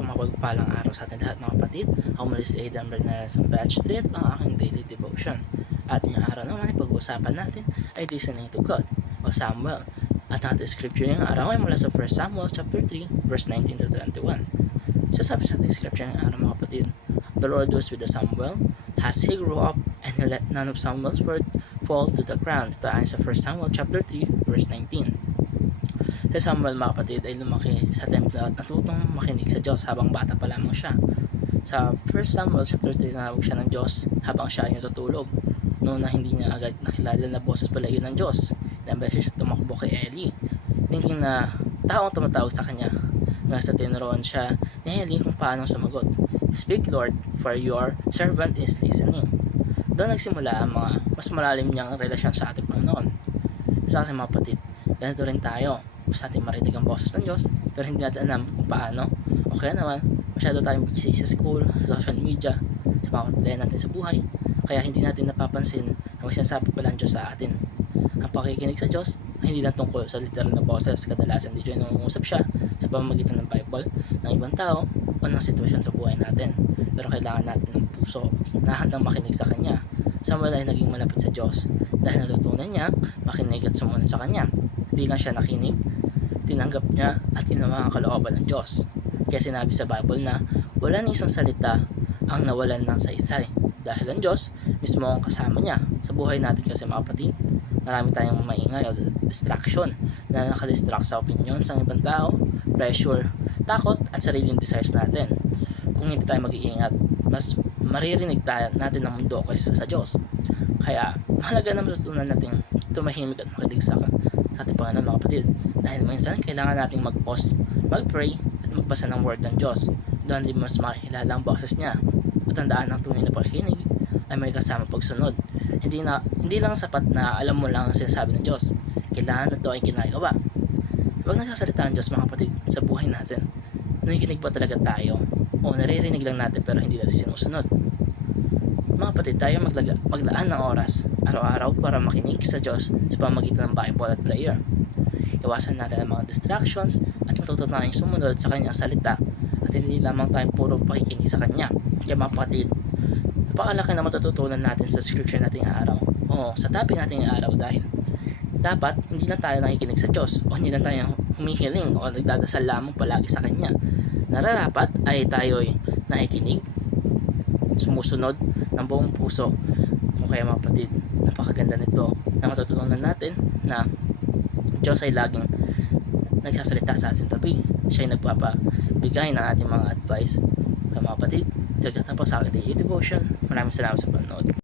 So mapagpalang araw sa ating lahat mga kapatid. Ako muli si Aidan Bernales ng Batch 3 at ang aking daily devotion. At ngayong araw naman ay pag-uusapan natin ay listening to God o Samuel. At ang ating scripture ngayong araw ay mula sa 1 Samuel chapter 3 verse 19 to 21. So sabi sa ating scripture ngayong araw mga kapatid, the Lord was with the Samuel as he grew up, and he let none of Samuel's word fall to the ground. Ito ay sa 1 Samuel chapter 3 verse 19. Si Samuel mga kapatid ay lumaki sa templo at natutong makinig sa Diyos habang bata pa lamang siya. Sa 1 Samuel chapter 3 tinawag siya ng Diyos habang siya ay natutulog. Noon na hindi niya agad nakilala na boses pala yun ng Diyos. Ilang beses siya tumakbo kay Eli, thinking na taong tumatawag sa kanya. Hanggang sa tinuruan siya ni Eli kung paano sumagot. Speak Lord, for your servant is listening. Doon nagsimula ang mga mas malalim niyang relasyon sa ating Panginoon. Isa kasi mga kapatid, ganito rin tayo. Gusto natin marinig ang boses ng Diyos, pero hindi natin alam kung paano. O kaya naman, masyado tayong busy sa school, social media, sa mga problema natin sa buhay, kaya hindi natin napapansin ang sinasabi pala ng Diyos sa atin. Ang pakikinig sa Diyos ay hindi lang tungkol sa literal na boses. Kadalasan dito yung nangungusap siya sa pamamagitan ng Bible, ng ibang tao, o ng sitwasyon sa buhay natin. Pero kailangan natin ng puso na handang makinig sa Kanya. Samuel ay naging malapit sa Diyos dahil natutunan niya makinig at sumunod sa Kanya. Hindi lang siya nakinig, tinanggap niya at ginawa ang kalooban ng Diyos. Kaya sinabi sa Bible na wala ng isang salita ang nawalan ng saysay dahil ang Diyos mismo ang kasama niya. Sa buhay natin kasi mga kapatid, marami tayong maingay o distraction na nakadistract sa opinion sa ibang tao, pressure, takot at sariling desires natin. Kung hindi tayo mag-iingat, mas maririnig natin ng mundo kaysa sa Diyos. Kaya mahalaga na matutunan natin tumahimik at makinig sa ating Panginoon mga kapatid. Dahil minsan kailangan nating mag-pause, mag-pray at magbasa ng word ng Diyos. Doon din mas makikilala ang boses niya. At tandaan ng tunay na pakikinig ay may kasama pagsunod. Hindi lang sapat na alam mo lang ang sinasabi ng Diyos. Kailangan ito ay ginagawa. Huwag nagsasalita ang Diyos mga kapatid sa buhay natin. Nakikinig ba talaga tayo? O naririnig lang natin pero hindi natin sinusunod? Mga kapatid, tayo maglaan ng oras araw-araw para makinig sa Diyos sa pamamagitan ng Bible at prayer. Iwasan natin ang mga distractions at matuto tayong sumunod sa Kanyang salita at hindi lamang tayong puro pakikinig sa Kanya. Kaya mga kapatid, napakalaki na matututunan natin sa scripture nating araw o sa topic nating araw dahil dapat hindi lang tayo nakikinig sa Diyos o hindi lang tayo humihiling o nagdadasal lamang palagi sa Kanya. Nararapat ay tayo'y nakikinig, sumusunod ng buong puso. Kung kaya mga kapatid, napakaganda nito na matutunan natin na Diyos ay laging nagsasalita sa ating tabi. Siya ay nagpapabigay ng ating mga advice. Kaya mga kapatid, nagtatapos sa ating devotion. Maraming salamat sa panonood.